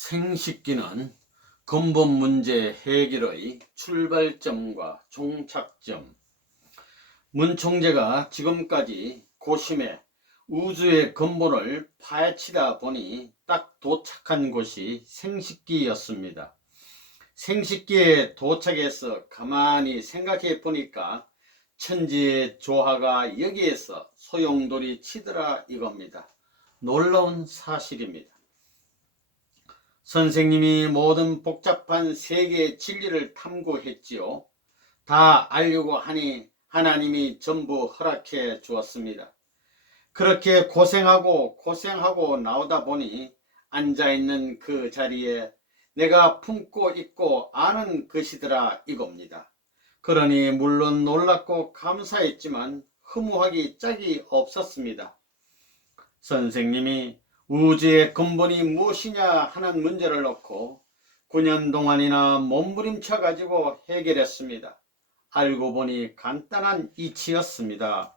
생식기는 근본 문제 해결의 출발점과 종착점. 문 총재가 지금까지 고심해 우주의 근본을 파헤치다 보니 딱 도착한 곳이 생식기였습니다. 생식기에 도착해서 가만히 생각해 보니까 천지의 조화가 여기에서 소용돌이 치더라 이겁니다. 놀라운 사실입니다. 선생님이 모든 복잡한 세계의 진리를 탐구했지요. 다 알려고 하니 하나님이 전부 허락해 주었습니다. 그렇게 고생하고 나오다 보니 앉아있는 그 자리에 내가 품고 있고 아는 것이더라 이겁니다. 그러니 물론 놀랍고 감사했지만 허무하기 짝이 없었습니다. 선생님이 우주의 근본이 무엇이냐 하는 문제를 놓고 9년 동안이나 몸부림쳐 가지고 해결했습니다. 알고 보니 간단한 이치였습니다.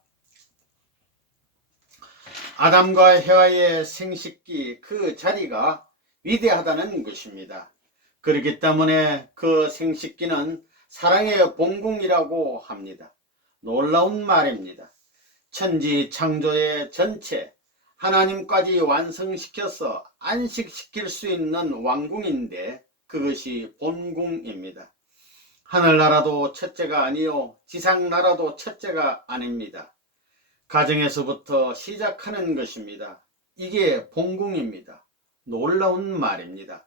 아담과 해와의 생식기 그 자리가 위대하다는 것입니다. 그렇기 때문에 그 생식기는 사랑의 본궁이라고 합니다. 놀라운 말입니다. 천지 창조의 전체 하나님까지 완성시켜서 안식시킬 수 있는 왕궁인데 그것이 본궁입니다. 하늘나라도 첫째가 아니요 지상나라도 첫째가 아닙니다. 가정에서부터 시작하는 것입니다. 이게 본궁입니다. 놀라운 말입니다.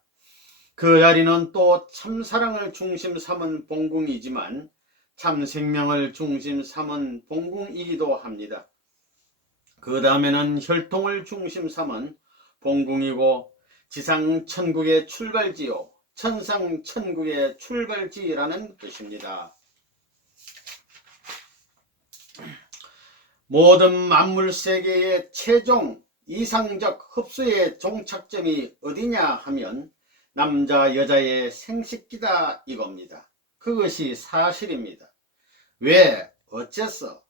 그 자리는 또 참사랑을 중심 삼은 본궁이지만 참생명을 중심 삼은 본궁이기도 합니다. 그 다음에는 혈통을 중심 삼은 본궁이고 지상 천국의 출발지요 천상 천국의 출발지라는 뜻입니다. 모든 만물 세계의 최종 이상적 흡수의 종착점이 어디냐 하면 남자 여자의 생식기다 이겁니다. 그것이 사실입니다. 왜 어째서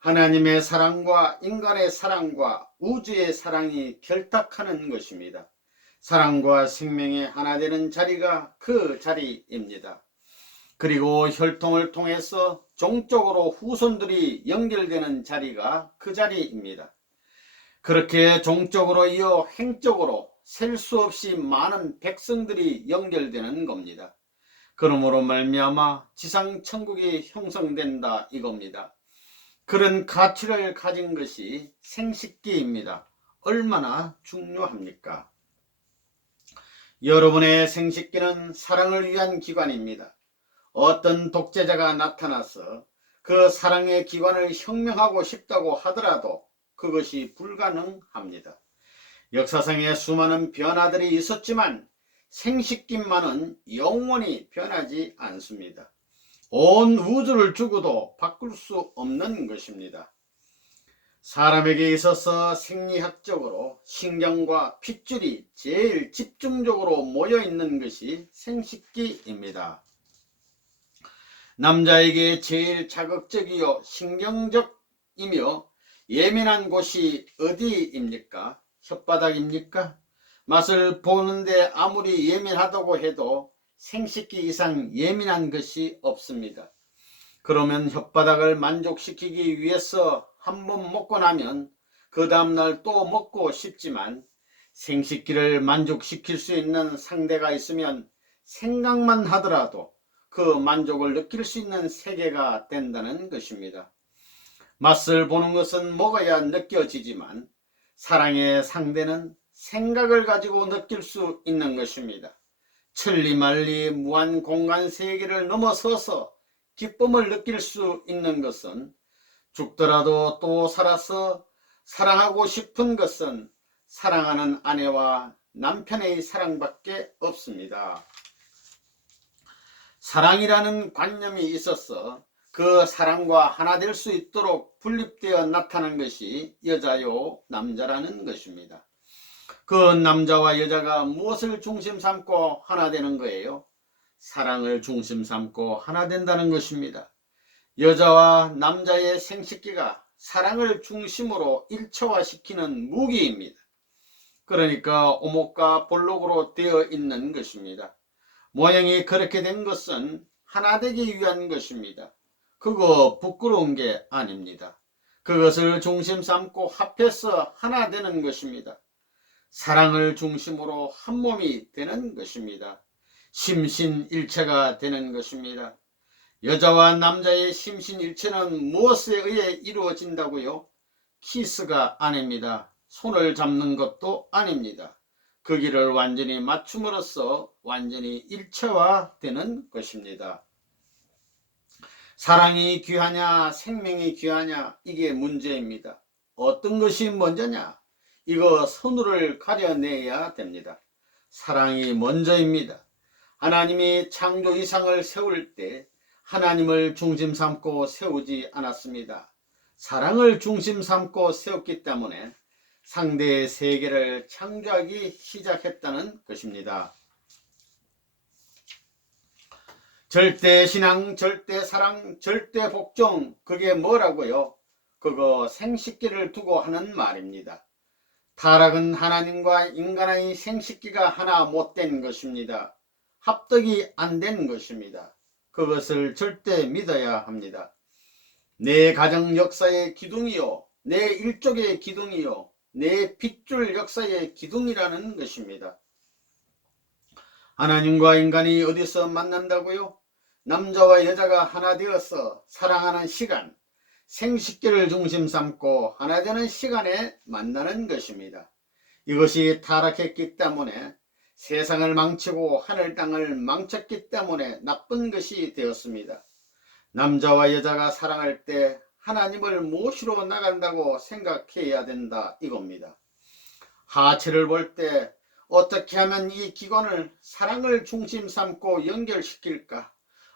하나님의 사랑과 인간의 사랑과 우주의 사랑이 결탁하는 것입니다. 사랑과 생명이 하나 되는 자리가 그 자리입니다. 그리고 혈통을 통해서 종적으로 후손들이 연결되는 자리가 그 자리입니다. 그렇게 종적으로 이어 행적으로 셀 수 없이 많은 백성들이 연결되는 겁니다. 그러므로 말미암아 지상 천국이 형성된다 이겁니다. 그런 가치를 가진 것이 생식기입니다. 얼마나 중요합니까? 여러분의 생식기는 사랑을 위한 기관입니다. 어떤 독재자가 나타나서 그 사랑의 기관을 혁명하고 싶다고 하더라도 그것이 불가능합니다. 역사상에 수많은 변화들이 있었지만 생식기만은 영원히 변하지 않습니다. 온 우주를 주고도 바꿀 수 없는 것입니다. 사람에게 있어서 생리학적으로 신경과 핏줄이 제일 집중적으로 모여 있는 것이 생식기입니다. 남자에게 제일 자극적이요 신경적이며 예민한 곳이 어디입니까? 혓바닥입니까? 맛을 보는데 아무리 예민하다고 해도 생식기 이상 예민한 것이 없습니다. 그러면 혓바닥을 만족시키기 위해서 한번 먹고 나면 그 다음날 또 먹고 싶지만 생식기를 만족시킬 수 있는 상대가 있으면 생각만 하더라도 그 만족을 느낄 수 있는 세계가 된다는 것입니다. 맛을 보는 것은 먹어야 느껴지지만 사랑의 상대는 생각을 가지고 느낄 수 있는 것입니다. 천리만리 무한 공간 세계를 넘어서서 기쁨을 느낄 수 있는 것은 죽더라도 또 살아서 사랑하고 싶은 것은 사랑하는 아내와 남편의 사랑밖에 없습니다. 사랑이라는 관념이 있어서 그 사랑과 하나 될 수 있도록 분립되어 나타난 것이 여자요 남자라는 것입니다. 그 남자와 여자가 무엇을 중심 삼고 하나 되는 거예요? 사랑을 중심 삼고 하나 된다는 것입니다. 여자와 남자의 생식기가 사랑을 중심으로 일체화시키는 무기입니다. 그러니까 오목과 볼록으로 되어 있는 것입니다. 모양이 그렇게 된 것은 하나 되기 위한 것입니다. 그거 부끄러운 게 아닙니다. 그것을 중심 삼고 합해서 하나 되는 것입니다. 사랑을 중심으로 한 몸이 되는 것입니다. 심신일체가 되는 것입니다. 여자와 남자의 심신일체는 무엇에 의해 이루어진다고요? 키스가 아닙니다. 손을 잡는 것도 아닙니다. 그 길을 완전히 맞춤으로써 완전히 일체화되는 것입니다. 사랑이 귀하냐 생명이 귀하냐 이게 문제입니다. 어떤 것이 먼저냐? 이거 선우를 가려내야 됩니다. 사랑이 먼저입니다. 하나님이 창조 이상을 세울 때 하나님을 중심 삼고 세우지 않았습니다. 사랑을 중심 삼고 세웠기 때문에 상대의 세계를 창조하기 시작했다는 것입니다. 절대신앙, 절대사랑, 절대복종 그게 뭐라고요? 그거 생식기를 두고 하는 말입니다. 타락은 하나님과 인간의 생식기가 하나 못된 것입니다. 합덕이 안 된 것입니다. 그것을 절대 믿어야 합니다. 내 가정 역사의 기둥이요, 내 일족의 기둥이요, 내 핏줄 역사의 기둥이라는 것입니다. 하나님과 인간이 어디서 만난다고요? 남자와 여자가 하나 되어서 사랑하는 시간, 생식기를 중심 삼고 하나 되는 시간에 만나는 것입니다. 이것이 타락했기 때문에 세상을 망치고 하늘 땅을 망쳤기 때문에 나쁜 것이 되었습니다. 남자와 여자가 사랑할 때 하나님을 모시러 나간다고 생각해야 된다 이겁니다. 하체를 볼 때 어떻게 하면 이 기관을 사랑을 중심 삼고 연결시킬까?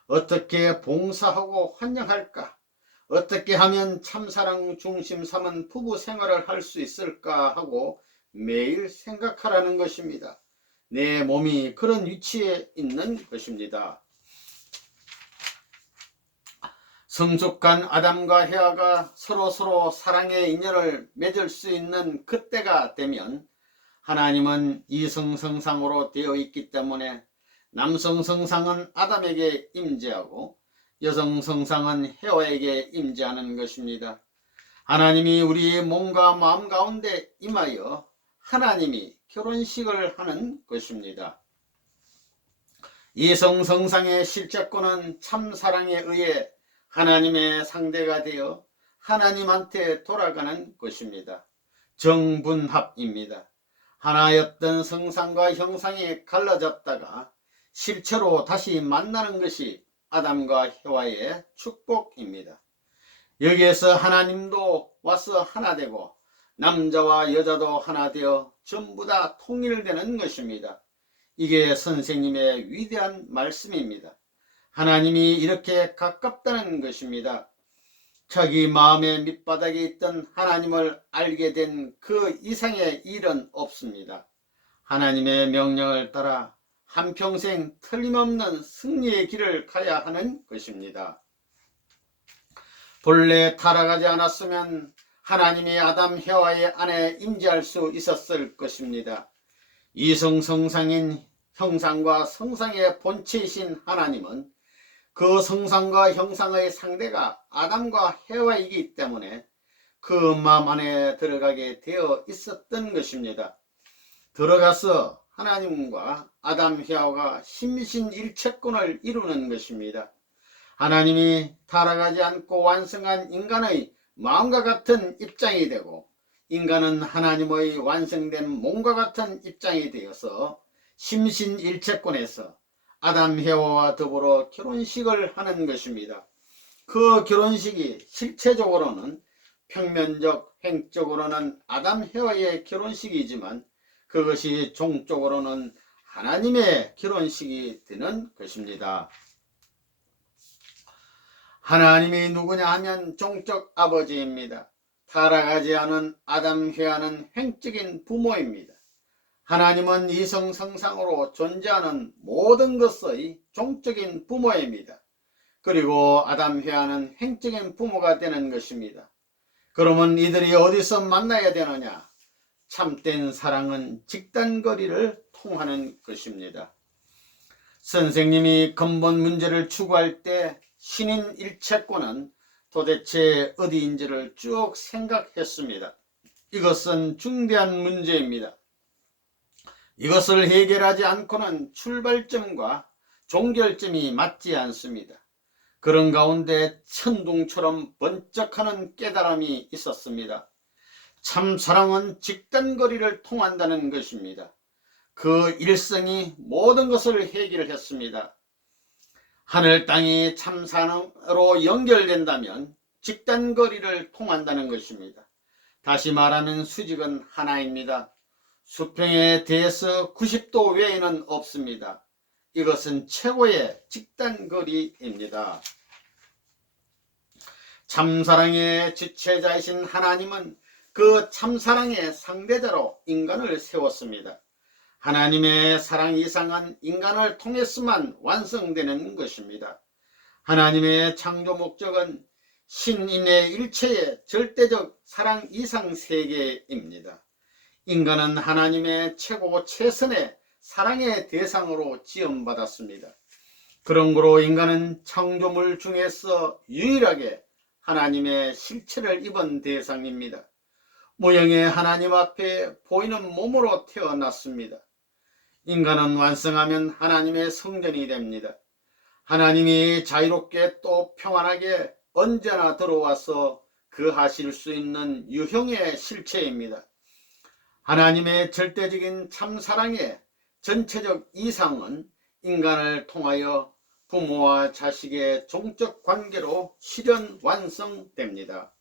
어떻게 봉사하고 환영할까? 어떻게 하면 참사랑 중심 삼은 부부 생활을 할 수 있을까 하고 매일 생각하라는 것입니다. 내 몸이 그런 위치에 있는 것입니다. 성숙한 아담과 헤아가 서로 사랑의 인연을 맺을 수 있는 그때가 되면 하나님은 이성성상으로 되어 있기 때문에 남성성상은 아담에게 임재하고 여성성상은 헤아에게 임재하는 것입니다. 하나님이 우리의 몸과 마음 가운데 임하여 하나님이 결혼식을 하는 것입니다. 이성성상의 실제권은 참사랑에 의해 하나님의 상대가 되어 하나님한테 돌아가는 것입니다. 정분합입니다. 하나였던 성상과 형상이 갈라졌다가 실체로 다시 만나는 것이 아담과 헤와의 축복입니다. 여기에서 하나님도 와서 하나 되고 남자와 여자도 하나 되어 전부 다 통일되는 것입니다. 이게 선생님의 위대한 말씀입니다. 하나님이 이렇게 가깝다는 것입니다. 자기 마음의 밑바닥에 있던 하나님을 알게 된 그 이상의 일은 없습니다. 하나님의 명령을 따라 한평생 틀림없는 승리의 길을 가야 하는 것입니다. 본래 타락하지 않았으면 하나님이 아담 헤와의 안에 임재할 수 있었을 것입니다. 이성성상인 형상과 성상의 본체이신 하나님은 그 성상과 형상의 상대가 아담과 헤와이기 때문에 그 마음 안에 들어가게 되어 있었던 것입니다. 들어가서 하나님과 아담 헤와가 심신일체권을 이루는 것입니다. 하나님이 타락하지 않고 완성한 인간의 마음과 같은 입장이 되고 인간은 하나님의 완성된 몸과 같은 입장이 되어서 심신일체권에서 아담 헤와와 더불어 결혼식을 하는 것입니다. 그 결혼식이 실체적으로는 평면적 행적으로는 아담 헤와의 결혼식이지만 그것이 종적으로는 하나님의 결혼식이 되는 것입니다. 하나님이 누구냐 하면 종적 아버지입니다. 타락하지 않은 아담 헤와는 행적인 부모입니다. 하나님은 이성성상으로 존재하는 모든 것의 종적인 부모입니다. 그리고 아담 헤와는 행적인 부모가 되는 것입니다. 그러면 이들이 어디서 만나야 되느냐? 참된 사랑은 직단거리를 통하는 것입니다. 선생님이 근본 문제를 추구할 때 신인 일체권은 도대체 어디인지를 쭉 생각했습니다. 이것은 중대한 문제입니다. 이것을 해결하지 않고는 출발점과 종결점이 맞지 않습니다. 그런 가운데 천둥처럼 번쩍하는 깨달음이 있었습니다. 참 사랑은 직단거리를 통한다는 것입니다. 그 일성이 모든 것을 해결했습니다. 하늘 땅이 참 사랑으로 연결된다면 직단거리를 통한다는 것입니다. 다시 말하면 수직은 하나입니다. 수평에 대해서 90도 외에는 없습니다. 이것은 최고의 직단거리입니다. 참사랑의 주체자이신 하나님은 그 참사랑의 상대자로 인간을 세웠습니다. 하나님의 사랑 이상은 인간을 통해서만 완성되는 것입니다. 하나님의 창조 목적은 신인의 일체의 절대적 사랑 이상 세계입니다. 인간은 하나님의 최고 최선의 사랑의 대상으로 지음받았습니다. 그러므로 인간은 창조물 중에서 유일하게 하나님의 실체를 입은 대상입니다. 모형의 하나님 앞에 보이는 몸으로 태어났습니다. 인간은 완성하면 하나님의 성전이 됩니다. 하나님이 자유롭게 또 평안하게 언제나 들어와서 거하실 수 있는 유형의 실체입니다. 하나님의 절대적인 참사랑의 전체적 이상은 인간을 통하여 부모와 자식의 종적 관계로 실현 완성됩니다.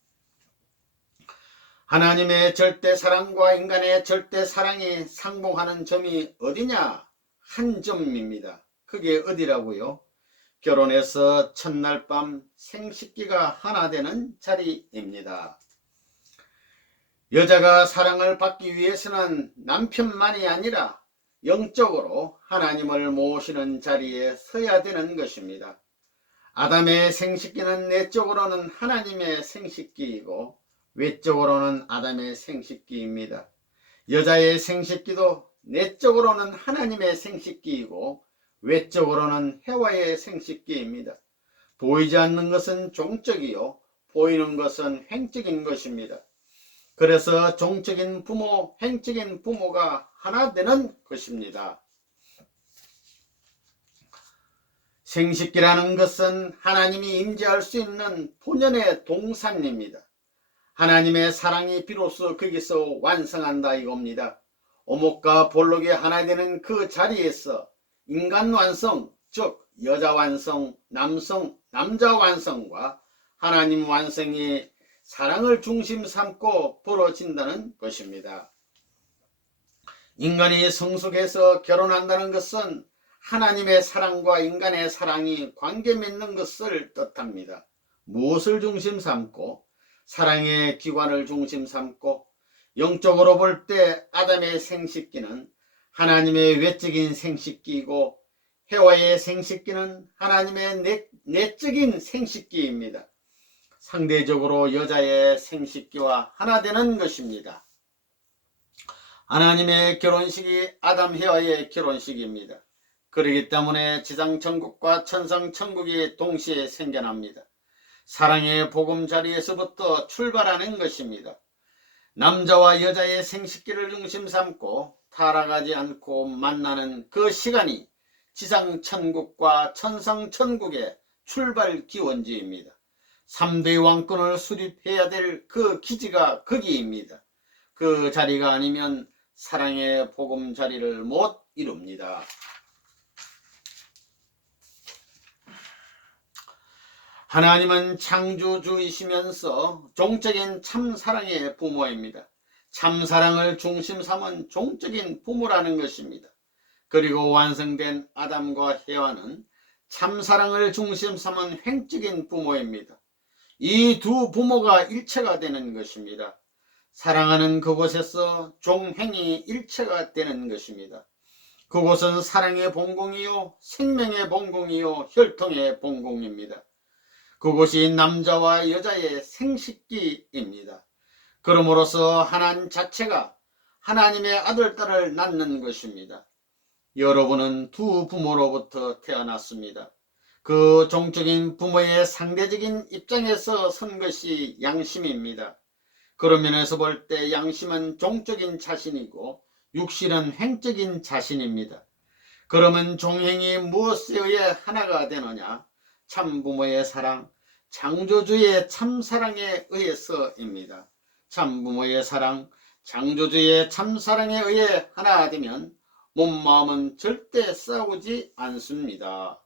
하나님의 절대 사랑과 인간의 절대 사랑이 상봉하는 점이 어디냐? 한 점입니다. 그게 어디라고요? 결혼해서 첫날 밤 생식기가 하나 되는 자리입니다. 여자가 사랑을 받기 위해서는 남편만이 아니라 영적으로 하나님을 모시는 자리에 서야 되는 것입니다. 아담의 생식기는 내적으로는 하나님의 생식기이고 외적으로는 아담의 생식기입니다. 여자의 생식기도 내적으로는 하나님의 생식기이고 외적으로는 해와의 생식기입니다. 보이지 않는 것은 종적이요 보이는 것은 횡적인 것입니다. 그래서 종적인 부모, 횡적인 부모가 하나 되는 것입니다. 생식기라는 것은 하나님이 임재할 수 있는 본연의 동산입니다. 하나님의 사랑이 비로소 거기서 완성한다 이겁니다. 오목과 볼록이 하나 되는 그 자리에서 인간 완성, 즉 여자 완성, 남자 완성과 하나님 완성이 사랑을 중심 삼고 벌어진다는 것입니다. 인간이 성숙해서 결혼한다는 것은 하나님의 사랑과 인간의 사랑이 관계 맺는 것을 뜻합니다. 무엇을 중심 삼고? 사랑의 기관을 중심 삼고 영적으로 볼 때 아담의 생식기는 하나님의 외적인 생식기이고 해와의 생식기는 하나님의 내적인 생식기입니다. 상대적으로 여자의 생식기와 하나 되는 것입니다. 하나님의 결혼식이 아담 해와의 결혼식입니다. 그렇기 때문에 지상천국과 천상천국이 동시에 생겨납니다. 사랑의 보금자리에서부터 출발하는 것입니다. 남자와 여자의 생식기를 중심 삼고 타락하지 않고 만나는 그 시간이 지상천국과 천상천국의 출발 기원지입니다. 3대 왕권을 수립해야 될 그 기지가 거기입니다. 그 자리가 아니면 사랑의 보금자리를 못 이룹니다. 하나님은 창조주이시면서 종적인 참사랑의 부모입니다. 참사랑을 중심 삼은 종적인 부모라는 것입니다. 그리고 완성된 아담과 해와는 참사랑을 중심 삼은 횡적인 부모입니다. 이 두 부모가 일체가 되는 것입니다. 사랑하는 그곳에서 종횡이 일체가 되는 것입니다. 그곳은 사랑의 본공이요 생명의 본공이요 혈통의 본공입니다. 그곳이 남자와 여자의 생식기입니다. 그러므로서 하나님 자체가 하나님의 아들, 딸을 낳는 것입니다. 여러분은 두 부모로부터 태어났습니다. 그 종적인 부모의 상대적인 입장에서 선 것이 양심입니다. 그런 면에서 볼 때 양심은 종적인 자신이고 육신은 행적인 자신입니다. 그러면 종행이 무엇에 의해 하나가 되느냐? 참 부모의 사랑, 창조주의 참사랑에 의해서입니다. 참 부모의 사랑, 창조주의 참사랑에 의해 하나 되면 몸 마음은 절대 싸우지 않습니다.